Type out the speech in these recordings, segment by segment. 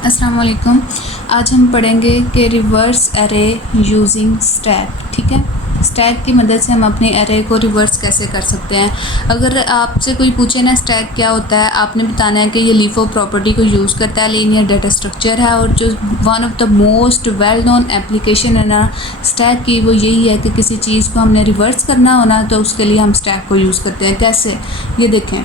अस्सलाम वालेकुम। आज हम पढ़ेंगे कि रिवर्स एरे यूजिंग स्टैक। ठीक है, स्टैक की मदद से हम अपने एरे को रिवर्स कैसे कर सकते हैं। अगर आपसे कोई पूछे ना स्टैक क्या होता है, आपने बताना है कि ये लीफो प्रॉपर्टी को यूज़ करता है, लीनियर डाटा स्ट्रक्चर है और जो one of the most well known application है ना स्टैक की, वो यही है कि किसी चीज़ को हमने रिवर्स करना हो ना, तो उसके लिए हम स्टैक को यूज़ करते हैं। कैसे, ये देखें,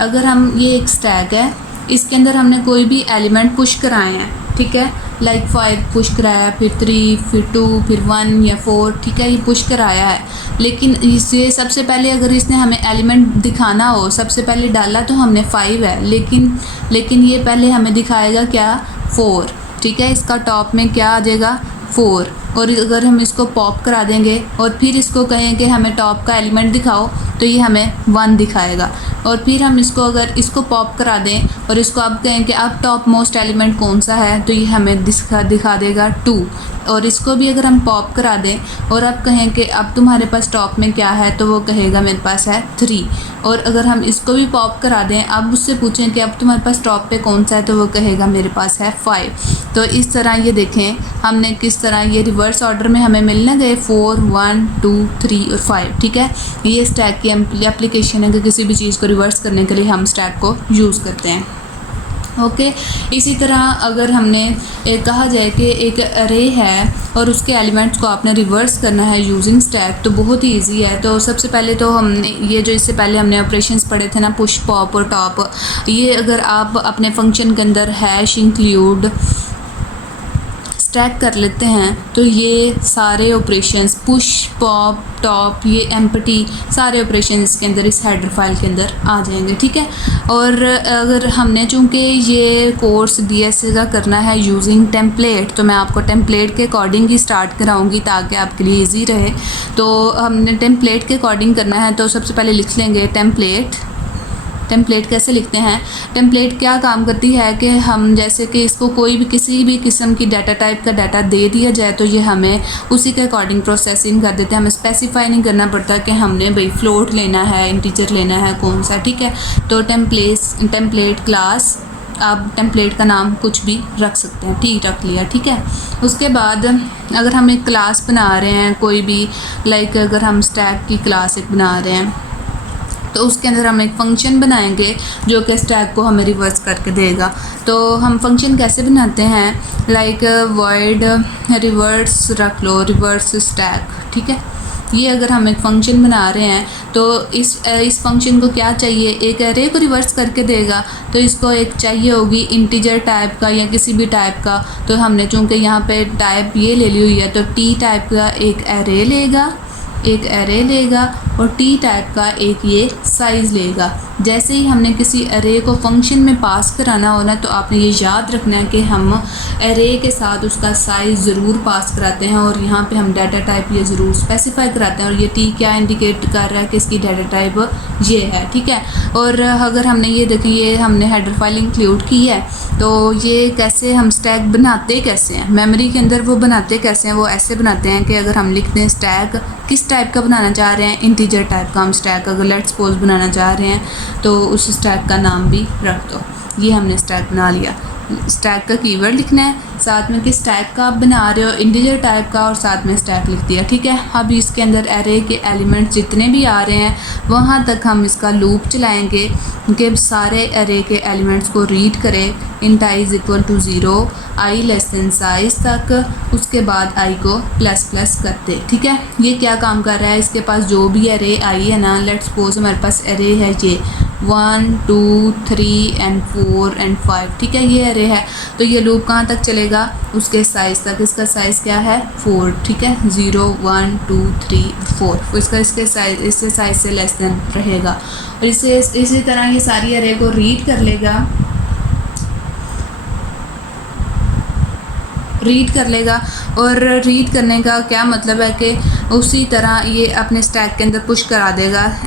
अगर हम ये एक स्टैक है, इसके अंदर हमने कोई भी एलिमेंट पुश कराए हैं, ठीक है, लाइक 5 पुश कराया, फिर 3, फिर 2, फिर 1 या 4, ठीक है, ये पुश कराया है। लेकिन इसे सबसे पहले अगर इसने हमें एलिमेंट दिखाना हो, सबसे पहले डाला तो हमने 5 है, लेकिन ये पहले हमें दिखाएगा क्या, 4, ठीक है। इसका टॉप में क्या आ जाएगा, 4। और अगर हम इसको पॉप करा देंगे और फिर इसको कहें कि हमें टॉप का एलिमेंट दिखाओ, तो ये हमें 1 दिखाएगा। और फिर हम इसको अगर इसको पॉप करा दें और इसको अब कहें कि अब टॉप मोस्ट एलिमेंट कौन सा है, तो ये हमें दिखा देगा 2। और इसको भी अगर हम पॉप करा दें और अब कहें कि अब तुम्हारे पास टॉप में क्या है, तो वो कहेगा मेरे पास है 3। और अगर हम इसको भी पॉप करा दें, अब उससे पूछें कि अब तुम्हारे पास टॉप पे कौन सा है, तो वो कहेगा मेरे पास है 5। तो इस तरह ये देखें हमने किस तरह ये रिवर्स ऑर्डर में हमें मिलने गए 4, 1, 2, 3 और 5, ठीक है। ये स्टैक की एप्लीकेशन है कि किसी भी चीज़ को रिवर्स करने के लिए हम स्टैक को यूज़ करते हैं। ओके, इसी तरह अगर हमने कहा जाए कि एक अरे है और उसके एलिमेंट्स को आपने रिवर्स करना है यूजिंग स्टैक, तो बहुत ही इजी है। तो सबसे पहले तो हमने ये जो इससे पहले हमने ऑपरेशंस पढ़े थे ना, पुश, पॉप और टॉप, ये अगर आप अपने फंक्शन के अंदर हैश इंक्लूड स्टैक कर लेते हैं, तो ये सारे ऑपरेशंस पुश, पॉप, टॉप, ये एम्प्टी, सारे ऑपरेशन इसके अंदर इस हेडर फाइल के अंदर आ जाएंगे, ठीक है। और अगर हमने चूँकि ये कोर्स DSA का करना है यूजिंग टेम्पलेट, तो मैं आपको टेम्पलेट के अकॉर्डिंग ही स्टार्ट कराऊंगी ताकि आपके लिए इजी रहे। तो हमने टेम्पलेट के अकॉर्डिंग करना है, तो सबसे पहले लिख लेंगे टेम्पलेट कैसे लिखते हैं। टेम्पलेट क्या काम करती है कि हम जैसे कि इसको कोई भी किसी भी किस्म की डाटा टाइप का डाटा दे दिया जाए, तो ये हमें उसी के अकॉर्डिंग प्रोसेसिंग कर देते हैं। हमें स्पेसिफाई नहीं करना पड़ता कि हमने भाई फ्लोट लेना है, इंटीजर लेना है, कौन सा, ठीक है। तो टेम्पलेट क्लास, आप टेम्पलेट का नाम कुछ भी रख सकते हैं, ठीक, रख लिया, ठीक है। उसके बाद अगर हम एक क्लास बना रहे हैं कोई भी, लाइक अगर हम स्टैक की क्लास एक बना रहे हैं, तो उसके अंदर हम एक फ़ंक्शन बनाएंगे जो कि स्टैक को हमें रिवर्स करके देगा। तो हम फंक्शन कैसे बनाते हैं, लाइक वॉइड रिवर्स रख लो, रिवर्स स्टैक, ठीक है। ये अगर हम एक फ़ंक्शन बना रहे हैं, तो इस फंक्शन को क्या चाहिए, एक एरे को रिवर्स करके देगा, तो इसको एक चाहिए होगी इंटीजर टाइप का या किसी भी टाइप का। तो हमने चूँकि यहाँ पे टाइप ये ले ली हुई है, तो टी टाइप का एक एरे लेगा और टी टाइप का एक ये साइज़ लेगा। जैसे ही हमने किसी एरे को फंक्शन में पास कराना हो ना, तो आपने ये याद रखना है कि हम एरे के साथ उसका साइज़ ज़रूर पास कराते हैं और यहाँ पे हम डाटा टाइप ये ज़रूर स्पेसिफाई कराते हैं। और ये टी क्या इंडिकेट कर रहा है कि इसकी डाटा टाइप ये है, ठीक है। और अगर हमने ये देखें, ये हमने हेडर फाइल इंक्लूड की है, तो ये कैसे हम स्टैक बनाते कैसे हैं, मेमोरी के अंदर वो बनाते कैसे हैं, वो ऐसे बनाते हैं कि अगर हम लिखते हैं स्टैक किस टाइप का बनाना चाह रहे हैं, इंटीजर टाइप का हम स्टैक अगर लेट्स सपोज बनाना चाह रहे हैं, तो उस स्टैक का नाम भी रख दो। ये हमने स्टैक बना लिया। स्टैक का कीवर्ड लिखना है, साथ में किस टाइप का आप बना रहे हो, इंटीजर टाइप का, और साथ में स्टैक लिख दिया, ठीक है। अब इसके अंदर एरे के एलिमेंट्स जितने भी आ रहे हैं वहाँ तक हम इसका लूप चलाएंगे कि सारे एरे के एलिमेंट्स को रीड करें, int i is equal to 0, i less than size तक, उसके बाद i को प्लस करते, ठीक है। ये क्या काम कर रहा है, इसके पास जो भी एरे आई है ना, लेट्स सपोज हमारे पास एरे है ये 1, 2, 3 and 4 and 5, ठीक है, ये एरे है। तो ये लूप कहाँ तक चलेगा, उसके साइज़ तक। इसका साइज़ क्या है, 4, ठीक है, 0, 1, 2, 3, 4। इसके साइज़ से लेस देन रहेगा। और इसी तरह ये सारी एरे को रीड कर लेगा और रीड करने का क्या मतलब है कि उसी तरह ये अपने स्टैक के अंदर पुश करा देगा,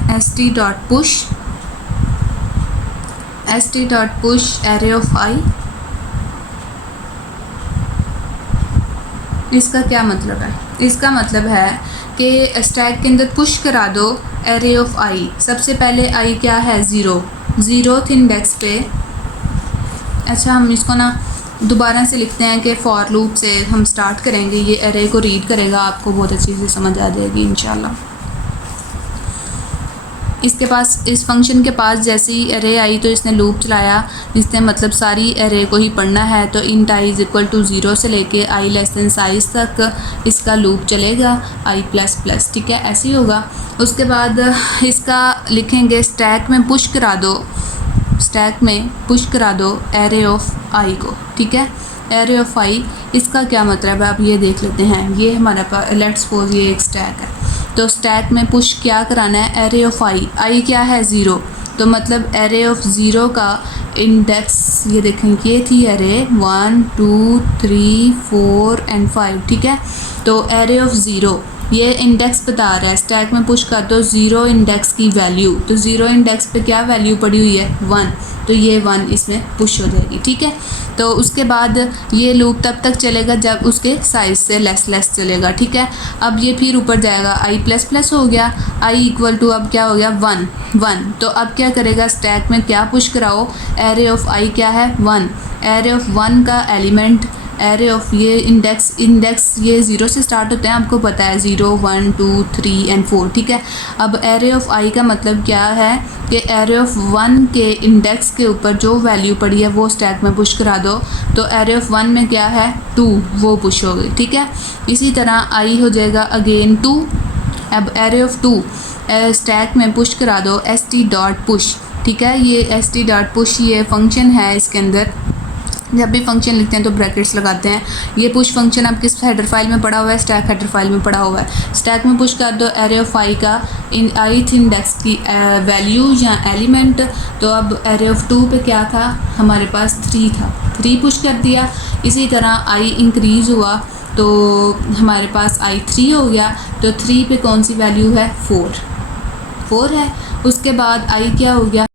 st.push array of I। इसका क्या मतलब है, इसका मतलब है कि स्टैक के अंदर पुश करा दो array of I। सबसे पहले I क्या है, 0th इंडेक्स पे। अच्छा, हम इसको ना दोबारा से लिखते हैं कि फॉर लूप से हम स्टार्ट करेंगे, ये एरे को रीड करेगा, आपको बहुत अच्छी से समझ आ जाएगी इंशाल्लाह। इसके पास इस फंक्शन के पास जैसे ही एरे आई तो इसने लूप चलाया, इसने मतलब सारी एरे को ही पढ़ना है। तो int i is equal to 0 से लेके आई लेस देन साइज़ तक इसका लूप चलेगा, आई प्लस प्लस, ठीक है, ऐसे ही होगा। उसके बाद इसका लिखेंगे स्टैक में पुश करा दो, स्टैक में पुश करा दो एरे ऑफ आई को, ठीक है। एरे ऑफ आई इसका क्या मतलब है, अब ये देख लेते हैं। ये हमारा पास लेट्स सपोज ये एक स्टैक है, तो स्टैक में पुश क्या कराना है, एरे ऑफ आई क्या है 0, तो मतलब एरे ऑफ 0 का इंडेक्स ये देखें, ये थी एरे 1 2 3 4 एंड 5, ठीक है। तो एरे ऑफ 0 ये इंडेक्स बता रहा है, स्टैक में पुश कर दो 0 इंडेक्स की वैल्यू, तो 0 इंडेक्स पे क्या वैल्यू पड़ी हुई है 1, तो ये 1 इसमें पुश हो जाएगी, ठीक है। तो उसके बाद ये लूप तब तक चलेगा जब उसके साइज़ से लेस चलेगा, ठीक है। अब ये फिर ऊपर जाएगा, आई प्लस प्लस हो गया, आई इक्वल टू अब क्या हो गया 1, तो अब क्या करेगा, स्टैक में क्या पुश कराओ, एरे ऑफ आई क्या है 1, एरे ऑफ 1 का एलिमेंट, एरे ऑफ ये इंडेक्स ये 0 से स्टार्ट होते हैं, आपको पता है 0 1 2 3 एंड 4, ठीक है। अब एरे ऑफ आई का मतलब क्या है कि एरे ऑफ 1 के इंडेक्स के ऊपर जो वैल्यू पड़ी है वो स्टैक में पुश करा दो, तो एरे ऑफ 1 में क्या है 2, वो पुश हो गई, ठीक है। इसी तरह आई हो जाएगा अगेन 2, अब एरे ऑफ 2 स्टैक में पुश करा दो st.push, ठीक है। ये st.push ये फंक्शन है, इसके अंदर जब भी फंक्शन लिखते हैं तो ब्रैकेट्स लगाते हैं। ये पुश फंक्शन अब किस हेडर फाइल में पड़ा हुआ है, स्टैक हेडर फाइल में पड़ा हुआ है। स्टैक में पुश कर दो एरे ऑफ आई का ith इंडेक्स की वैल्यू या एलिमेंट, तो अब एरे ऑफ 2 पे क्या था हमारे पास 3 था, 3 पुश कर दिया। इसी तरह आई इंक्रीज़ हुआ तो हमारे पास आई 3 हो गया, तो 3 पे कौन सी वैल्यू है 4 है। उसके बाद आई क्या हो गया